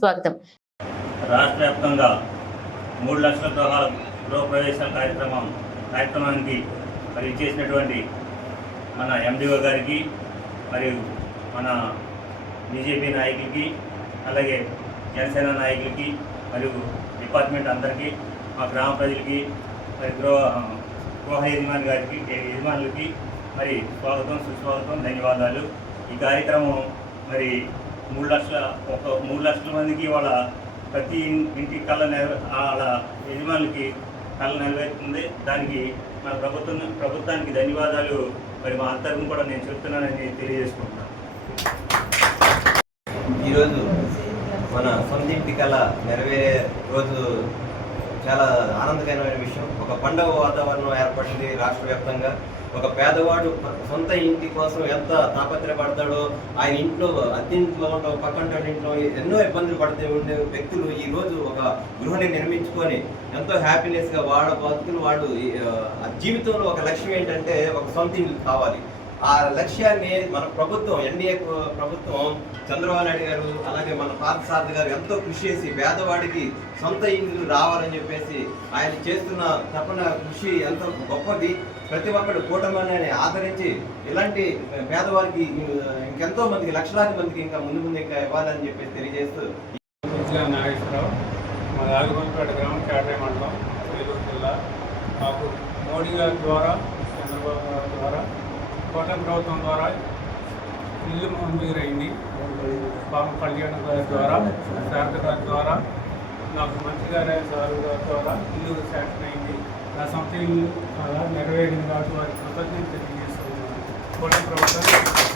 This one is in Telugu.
స్వాగతం. రాష్ట్ర వ్యాప్తంగా మూడు లక్షల గృహాల గృహప్రవేశాల కార్యక్రమం కార్యక్రమానికి మరి చేసినటువంటి మన ఎండిఓ గారికి మరియు మన బీజేపీ నాయకులకి అలాగే జనసేన నాయకులకి మరియు డిపార్ట్మెంట్ అందరికీ మా గ్రామ ప్రజలకి మరి గృహ గృహ యజమాని గారికి యజమానులకి మరి స్వాగతం సుస్వాగతం ధన్యవాదాలు. ఈ కార్యక్రమం మరి మూడు లక్షల ఒక మూడు లక్షల మందికి వాళ్ళ ప్రతి ఇంటి కళ్ళ నెరవే వాళ్ళ యజమానులకి కళ్ళ నెరవేరుతుంది. దానికి మన ప్రభుత్వం ప్రభుత్వానికి ధన్యవాదాలు. మరి మా అంతరం కూడా నేను చెప్తున్నానని తెలియజేసుకుంటున్నాను ఈరోజు మన సొంత ఇంటి కళ నెరవేరే రోజు చాలా ఆనందకరమైన విషయం. ఒక పండగ వాతావరణం ఏర్పడింది రాష్ట్ర వ్యాప్తంగా. ఒక పేదవాడు సొంత ఇంటి కోసం ఎంత తాపత్రయపడతాడో ఆయన ఇంట్లో అత్తింట్లో ఉండో పక్కంటి ఇంట్లో ఎన్నో ఇబ్బందులు పడుతూ ఉండే వ్యక్తులు ఈ రోజు ఒక గృహని నిర్మించుకొని ఎంతో హ్యాపీనెస్గా వాళ్ళ బతుకులు వాళ్ళు ఆ జీవితంలో ఒక లక్ష్యం ఏంటంటే ఒక సొంత ఇల్లు కావాలి. ఆ లక్ష్యాన్ని మన ప్రభుత్వం ఎన్డీఏ ప్రభుత్వం చంద్రబాబు నాయుడు గారు అలాగే మన పార్థసారథి గారు ఎంతో కృషి చేసి పేదవాడికి సొంత ఇల్లు రావాలని చెప్పేసి ఆయన చేస్తున్న తపన కృషి ఎంతో గొప్పది. ప్రతి ఒక్కరు కూటమిని ఆదరించి ఇలాంటి పేదవారికి ఇంకెంతో మందికి లక్షలాది మందికి ఇంకా ముందు ముందు ఇంకా ఇవ్వాలని చెప్పేసి తెలియజేస్తూ ఇట్లా నాగేశ్వరరావు మా రాజగోపేట గ్రామం కేటరీ మండలం ఏలూరు జిల్లా. మాకు మోడీ గారి ద్వారా చంద్రబాబు గారి ద్వారా కోటం ప్రభుత్వం ద్వారా ఇల్లు మంజూరైంది. పాపం కళ్యాణ్ గారి ద్వారా శారద గారి ద్వారా నాకు మంత్రి గారి సార్ ద్వారా ఇల్లు శాంక్షన్ అయింది. నా సొంత ఇల్లు అలా నెరవేరింది కాబట్టి వారికి కృతజ్ఞత తెలియజేస్తున్నాను. కోటం ప్రభుత్వం